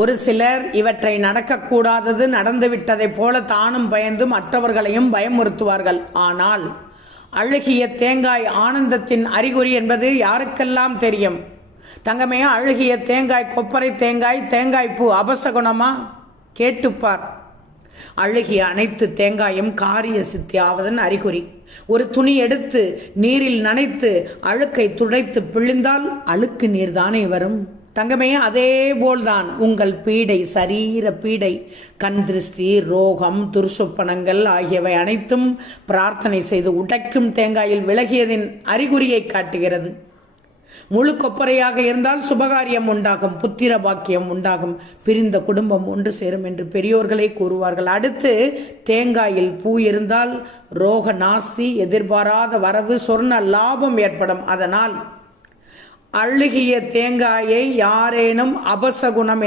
ஒரு சிலர் இவற்றை நடக்கக்கூடாதது நடந்துவிட்டதைப் போல தானும் பயந்து மற்றவர்களையும் பயமுறுத்துவார்கள். ஆனால் அழுகிய தேங்காய் ஆனந்தத்தின் அறிகுறி என்பது யாருக்கெல்லாம் தெரியும்? தங்கமே, அழுகிய தேங்காய், கொப்பரை தேங்காய், தேங்காய்ப்பூ அபசகுணமா? கேட்டுப்பார். அழுகிய அனைத்து தேங்காயும் காரிய சித்தி ஆவதன் அறிகுறி. ஒரு துணி எடுத்து நீரில் நனைத்து அழுக்கை துடைத்து பிழிந்தால் அழுக்கு நீர்தானே வரும். தங்கமே, அதே போல்தான் உங்கள் பீடை, சரீர பீடை, கண் திருஷ்டி, ரோகம், துர்சுப்பனங்கள் ஆகியவை அனைத்தும் பிரார்த்தனை செய்து உடைக்கும் தேங்காயில் விலகியதின் அறிகுறியை காட்டுகிறது. முழு கொப்பரையாக இருந்தால் சுபகாரியம் உண்டாகும், புத்திர பாக்கியம் உண்டாகும், பிரிந்த குடும்பம் ஒன்று சேரும் என்று பெரியோர்களே கூறுவார்கள். அடுத்து தேங்காயில் பூ இருந்தால் ரோக நாஸ்தி, எதிர்பாராத வரவு, சொர்ண லாபம் ஏற்படும். அதனால் அழுகிய தேங்காயை யாரேனும் அபசகுணம்